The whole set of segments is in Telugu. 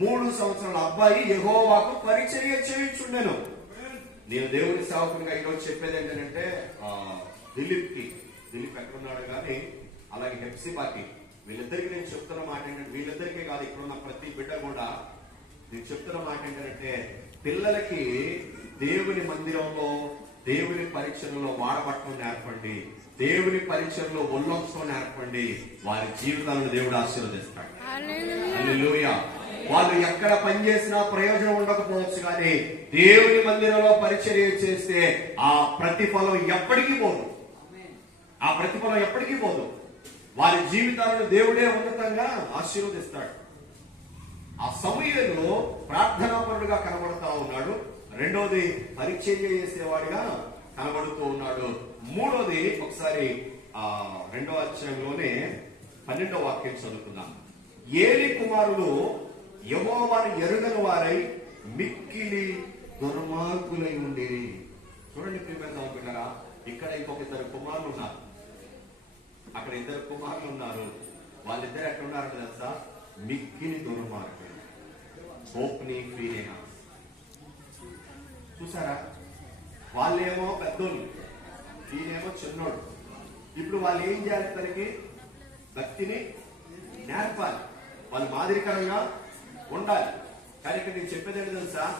మూడు సంవత్సరాల అబ్బాయి యెహోవాకు పరిచర్య చేయించుండెను. నేను దేవుని సేవకునిగా ఈరోజు చెప్పేది ఏంటంటే దిలీప్కి దిలీప్ ఎక్కడున్నాడు కానీ అలాగే హెప్సిబాకి. వీళ్ళిద్దరికి నేను చెప్తున్న మాట ఏంటంటే వీళ్ళిద్దరికే కాదు ఇక్కడ ఉన్న ప్రతి బిడ్డ కూడా నేను చెప్తున్న మాట ఏంటంటే పిల్లలకి దేవుని మందిరంలో దేవుని పరీక్షలలో వాడబట్టడం నేర్పండి. దేవుని పరీక్షల్లో ఉల్లంఘం నేర్పండి. వారి జీవితాలను దేవుడు ఆశీర్వదిస్తాడు. వాళ్ళు ఎక్కడ పనిచేసినా ప్రయోజనం ఉండకపోవచ్చు కానీ దేవుని మందిరంలో పరిచర్య చేస్తే ఆ ప్రతిఫలం ఎప్పటికీ పోదు. ఆ ప్రతిఫలం ఎప్పటికీ పోదు. వారి జీవితాలను దేవుడే ఉన్నతంగా ఆశీర్వదిస్తాడు. ఆ సమయంలో ప్రార్థనాపరుడుగా కనబడుతూ ఉన్నాడు. రెండోది పరిచర్య చేసేవాడిగా కనబడుతూ ఉన్నాడు. మూడోది ఒకసారి ఆ రెండో అధ్యాయంలోనే పన్నెండో వాక్యం చదువుకున్నాం ఏలి కుమారుడు యహోవాని ఎరుగని వారై మిక్కిలి దుర్మార్గులై ఉండేది చూడండి ప్రియమైన అనుకుంటారా ఇక్కడ ఇంకొక ఇద్దరు కుమారులు ఉన్నారు. అక్కడ ఇద్దరు కుమారులు ఉన్నారు. వాళ్ళిద్దరు ఎక్కడ ఉన్నారు తెలుసా? మిక్కిలి దుర్మార్గులు. హోప్ని ఫీనేనా చూసారా? వాళ్ళేమో పెద్దోళ్ళు ఈయనేమో చిన్నోడు. ఇప్పుడు వాళ్ళు ఏం చేయాలి తనకి భక్తిని నేర్పాలి. వాళ్ళు మాదిరికరంగా ఉండాలి. కానీ ఇక్కడ నేను చెప్పేది ఏంటి తెలుసా?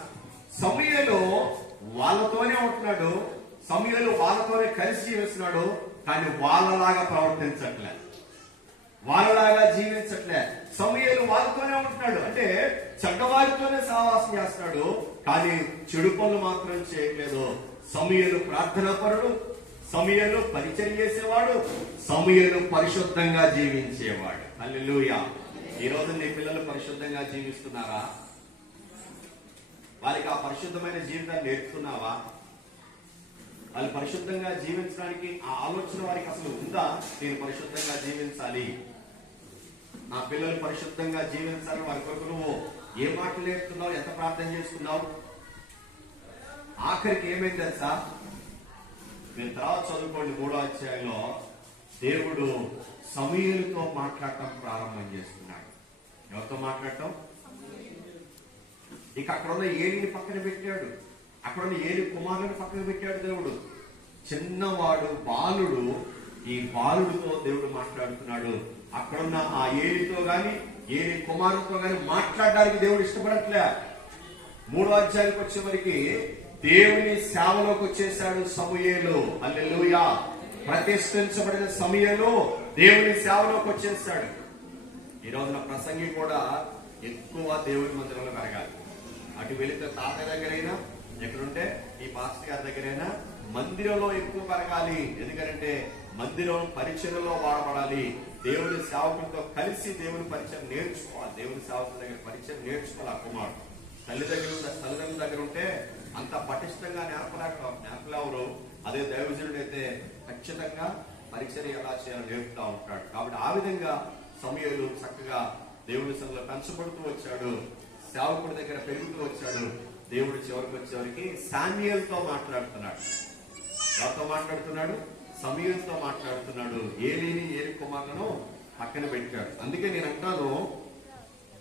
సమయంలో వాళ్ళతోనే ఉంటున్నాడు. సమయంలో వాళ్ళతోనే కలిసి జీవిస్తున్నాడు కానీ వాళ్ళలాగా ప్రవర్తించట్లే. వాళ్ళలాగా జీవించట్లే. సమయాలు వాళ్ళతోనే ఉంటున్నాడు. అంటే చెడ్డవారితోనే సహవాసం చేస్తున్నాడు. కానీ చెడు పనులు మాత్రం చేయట్లేదు. సమయాలు ప్రార్థన పరుడు. సమయంలో పరిచయం చేసేవాడు. సమయాలు పరిశుద్ధంగా జీవించేవాడు. అల్లెలుయా ఈ రోజు నీ పిల్లలు పరిశుద్ధంగా జీవిస్తున్నారా? వారికి ఆ పరిశుద్ధమైన జీవితాన్ని నేర్పుతున్నావా? వాళ్ళు పరిశుద్ధంగా జీవించడానికి ఆ ఆలోచన వారికి అసలు ఉందా? నేను పరిశుద్ధంగా జీవించాలి. నా పిల్లలు పరిశుద్ధంగా జీవించాలి. వారి కొరకు నువ్వు ఏ మాటలు నేర్పుతున్నావు? ఎంత ప్రార్థన చేసుకున్నావు? ఆఖరికి ఏమైంది తెలుసా? మీరు తర్వాత చదువుకోండి మూడో అధ్యాయంలో దేవుడు సమీయులతో మాట్లాడటం ప్రారంభం చేస్తున్నాడు. ఎవరితో మాట్లాడటం ఇక అక్కడ ఉన్న ఏలిని పక్కన పెట్టాడు. అక్కడ ఉన్న ఏలి కుమారుని పక్కన పెట్టాడు దేవుడు. చిన్నవాడు బాలుడు ఈ బాలుడితో దేవుడు మాట్లాడుతున్నాడు. అక్కడున్న ఆ ఏలితో గాని ఏలి కుమారుడితో గాని మాట్లాడడానికి దేవుడు ఇష్టపడట్లే. మూడో అధ్యాయానికి వచ్చేవరికి దేవుని సేవలోకి వచ్చేసాడు సమూయేలు. అల్లెలుయా ప్రతిష్ఠించబడిన సమయంలో దేవుని సేవలోకి వచ్చేసాడు ఈ రోజున ప్రసంగి కూడా ఎక్కువ దేవుడి మందిరంలో పెరగాలి అటు వెళితే తాతయ్య దగ్గరైనా ఎక్కడుంటే ఈ పాస్టర్ గారి దగ్గరైనా మందిరంలో ఎక్కువ పెరగాలి ఎందుకంటే మందిరం పరిచయలో వాడబడాలి. దేవుని సేవకులతో కలిసి దేవుని పరిచయం నేర్చుకోవాలి. దేవుని సేవకుల దగ్గర పరిచయం నేర్చుకోవాలి ఆ కుమారుడు. తల్లి దగ్గర తల్లిదండ్రుల దగ్గర ఉంటే అంత పటిష్టంగా నేర్పలేక నేర్పలేవరు. అదే దైవజనుడు అయితే ఖచ్చితంగా పరిచయం ఎలా చేయాలో నేర్పుతా ఉంటాడు. కాబట్టి ఆ విధంగా సమయంలో చక్కగా దేవుని సంఘంలో పెంచబడుతూ వచ్చాడు. సేవకుడి దగ్గర పెరుగుతూ వచ్చాడు. దేవుడు చివరికి వచ్చేవరికి శామ్యుయల్తో మాట్లాడుతున్నాడు. ఎవరితో మాట్లాడుతున్నాడు? సమయంతో మాట్లాడుతున్నాడు. ఏలిని ఏలి కుమారులను పక్కన పెట్టాడు. అందుకే నేను అంటాను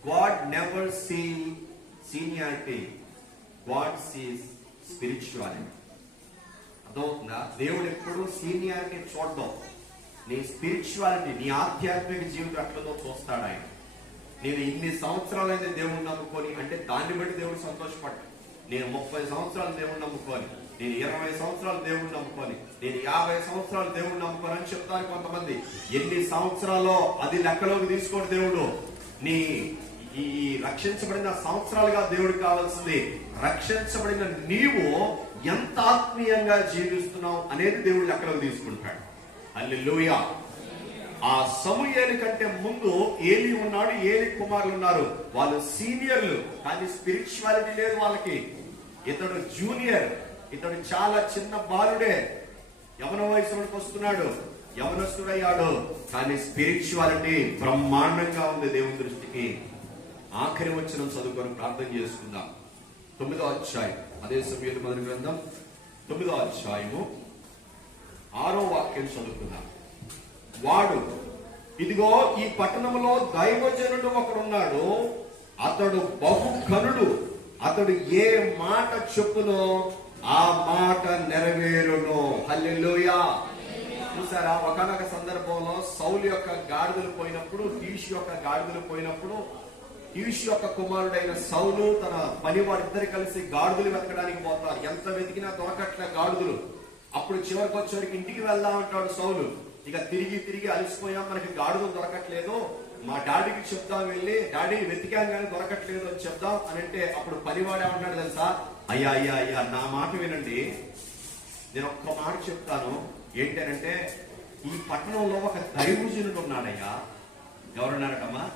god never see seniority. God sees spirituality. అర్థమవుతుందా? దేవుడు ఎప్పుడు సీనియారిటీ చూడడం నీ స్పిరిచువాలిటీ నీ ఆధ్యాత్మిక జీవితం ఎట్లదో చూస్తాడు ఆయన. నేను ఇన్ని సంవత్సరాలైతే దేవుణ్ణి నమ్ముకొని అంటే దాన్ని బట్టి దేవుడు సంతోషపడ్డా నేను ముప్పై సంవత్సరాలు దేవుణ్ణి నమ్ముకొని నేను ఇరవై సంవత్సరాలు దేవుణ్ణి నమ్ముకొని నేను యాభై సంవత్సరాలు దేవుణ్ణి నమ్ముకొని అని చెప్తారు కొంతమంది. ఎన్ని సంవత్సరాలో అది లెక్కలోకి తీసుకోడు దేవుడు. నీ ఈ ఈ రక్షించబడిన సంవత్సరాలుగా దేవుడికి కావాల్సింది రక్షించబడిన నీవు ఎంత ఆత్మీయంగా జీవిస్తున్నావు అనేది దేవుడు లెక్కలోకి తీసుకుంటాడు. అల్లెలుయ ఆ సమూహేలు కంటే ముందు ఏలి ఉన్నాడు ఏలి కుమారులు ఉన్నారు. వాళ్ళు సీనియర్లు కానీ స్పిరిచువాలిటీ లేదు వాళ్ళకి. ఇతడు జూనియర్ ఇతడు చాలా చిన్న బాలుడే. యవన వయసులోకి వస్తున్నాడు యవనస్తుడయ్యాడు కానీ స్పిరిచువాలిటీ బ్రహ్మాండంగా ఉంది దేవుని దృష్టికి. ఆఖరి వచ్చిన చదువుకొని ప్రార్థన చేసుకుందాం. తొమ్మిదో అధ్యాయం. అదే సమయంలో మొదటి గ్రంథం. తొమ్మిదో అధ్యాయము. ఆరో వాక్యం చదువుకుందాం. వాడు ఇదిగో ఈ పట్టణంలో దైవజనుడు ఒకడున్నాడు. అతడు బహుఘనుడు. అతడు ఏ మాట చెప్పునో ఆ మాట నెరవేరును. హల్లెలూయా. చూసారా ఒకనొక సందర్భంలో సౌలు యొక్క గాడిదలు పోయినప్పుడు కీషు యొక్క గాడిదలు పోయినప్పుడు కీషు యొక్క కుమారుడైన సౌలు తన పని వారిద్దరు కలిసి గాడిదలు వెతకడానికి పోతారు. ఎంత వెతికినా దొరకట్లే గాడిదలు. అప్పుడు చివరికి వచ్చేవారికి ఇంటికి వెళ్దాం అంటాడు సౌలు. ఇక తిరిగి తిరిగి అలసిపోయాం మనకి గాడిదలు దొరకట్లేదు. మా డాడీకి చెప్తాం వెళ్ళి డాడీ వెతికాం కానీ దొరకట్లేదు అని చెప్దాం అని అంటే అప్పుడు పనివాడే ఉన్నాడు తెలుసా? అయ్యా అయ్యా అయ్యా నా మాట వినండి. నేను ఒక్క మాట చెప్తాను. ఏంటనంటే ఈ పట్టణంలో ఒక దైవజనుడు ఉన్నాడయ్యా. ఎవరున్నారటమ్మా?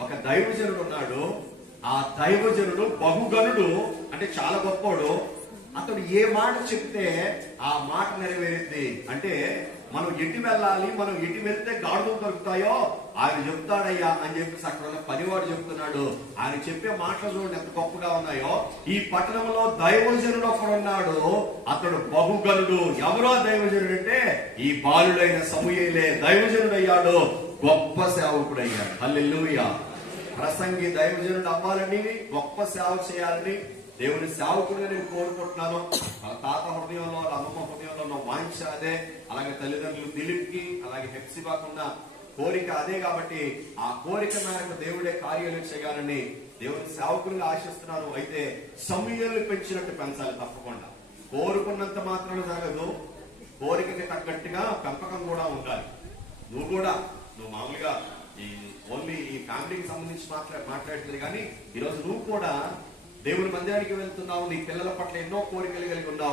ఒక దైవజనుడు ఉన్నాడు. ఆ దైవజనుడు బహుగనుడు అంటే చాలా గొప్పవాడు. అతడు ఏ మాట చెప్తే ఆ మాట నెరవేరుద్ది. అంటే మనం ఎటు వెళ్ళాలి మనం ఎటు వెళ్తే గాడులు దొరుకుతాయో ఆయన చెప్తాడయ్యా అని చెప్పేసి అక్కడ ఉన్న పనివాడు చెప్తున్నాడు. ఆయన చెప్పే మాటలు చూడండి ఎంత గొప్పగా ఉన్నాయో. ఈ పట్టణంలో దైవజనుడు ఒకడున్నాడు అతడు బహుగనుడు ఎవరో దైవజనుడు అంటే? ఈ బాలుడైన సమూహలే దైవజనుడు అయ్యాడు గొప్ప సేవకుడు అయ్యాడు హల్లెలూయా. ప్రసంగి దైవజనుడు అవ్వాలని గొప్ప సేవ చేయాలని దేవుని సేవకుడిగా నేను కోరుకుంటున్నాను. వాళ్ళ తాత హృదయంలో వాళ్ళ అమ్మమ్మ హృదయంలో ఉన్న వాంఛ అదే. అలాగే తల్లిదండ్రులు దిలీప్కి అలాగే హెప్సిబాకున్న కోరిక అదే కాబట్టి ఆ కోరిక మేరకు దేవుడే కార్యాలు చేయాలని దేవుని సేవకుడిగా ఆశిస్తున్నాను. అయితే సమయాలు పెంచినట్టు పెంచాలి తప్పకుండా. కోరుకున్నంత మాత్రం జరగదు. కోరికకి తగ్గట్టుగా పెంపకం కూడా ఉండాలి. నువ్వు కూడా నువ్వు మామూలుగా ఈ ఓన్లీ ఈ ఫ్యామిలీకి సంబంధించి మాట్లా మాట్లాడుతుంది కానీ ఈరోజు నువ్వు కూడా దేవుని మందిరానికి వెళ్తున్నావు నీ పిల్లల పట్ల ఎన్నో కోరికలు కలిగి ఉన్నావు.